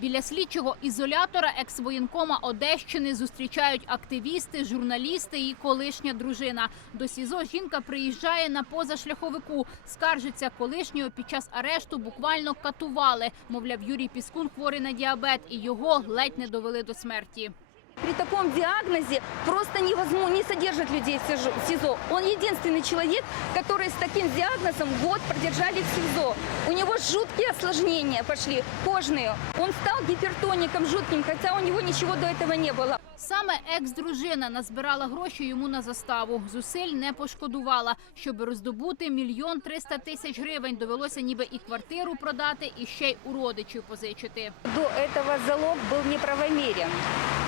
Біля слідчого ізолятора екс-воєнкома Одещини зустрічають активісти, журналісти і колишня дружина. До СІЗО жінка приїжджає на позашляховику. Скаржиться, колишнього під час арешту буквально катували. Мовляв, Юрій Піскун хворий на діабет і його ледь не довели до смерті. При таком диагнозе просто невозможно, не содержат людей в СИЖО- в СИЗО. Он единственный человек, который с таким диагнозом год продержали в СИЗО. У него жуткие осложнения пошли, кожные. Он стал гипертоником жутким, хотя у него ничего до этого не было. Саме екс-дружина назбирала гроші йому на заставу. Зусиль не пошкодувала. Щоб роздобути мільйон триста тисяч гривень, довелося ніби і квартиру продати, і ще й у родичів позичити. До этого залог был неправомерен.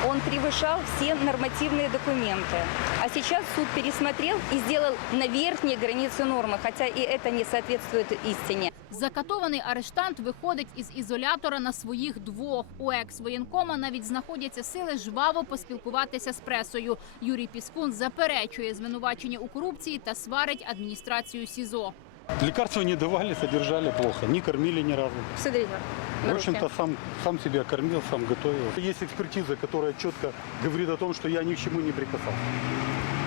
Он превышал все нормативные документы. А сейчас суд пересмотрел и сделал на верхней границе нормы, хотя и это не соответствует истине. Закатований арештант виходить із ізолятора на своїх двох. У екс-воєнкома навіть знаходяться сили жваво поспілкуватися з пресою. Юрій Піскун заперечує звинувачення у корупції та сварить адміністрацію СІЗО. Лекарства не давали, содержали плохо, не кормили ни разу. Смотрите, В общем-то, сам, сам себя кормил, сам готовил. Есть экспертиза, которая четко говорит о том, что я ни к чему не прикасался.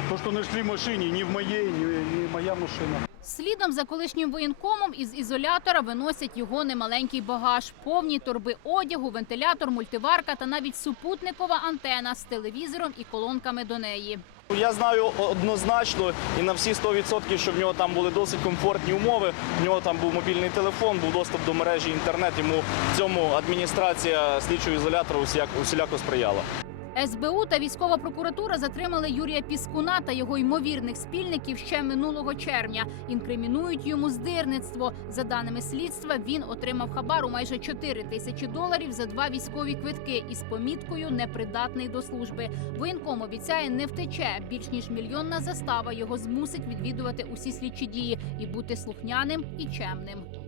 То, что нашли в машине, не в моей, не, не моя машина. Слідом за колишнім воєнкомом із ізолятора виносять його немаленький багаж, повні торби одягу, вентилятор, мультиварка та навіть супутникова антена з телевізором і колонками до неї. Я знаю однозначно і на всі 100%, що в нього там були досить комфортні умови. В нього там був мобільний телефон, був доступ до мережі інтернет. Йому в цьому адміністрація слідчого ізолятора усіляко сприяла. СБУ та військова прокуратура затримали Юрія Піскуна та його ймовірних спільників ще минулого червня. Інкримінують йому здирництво. За даними слідства, він отримав хабар у майже 4 тисячі доларів за два військові квитки із поміткою непридатний до служби. Воєнком обіцяє не втече. Більш ніж мільйонна застава його змусить відвідувати усі слідчі дії і бути слухняним і чемним.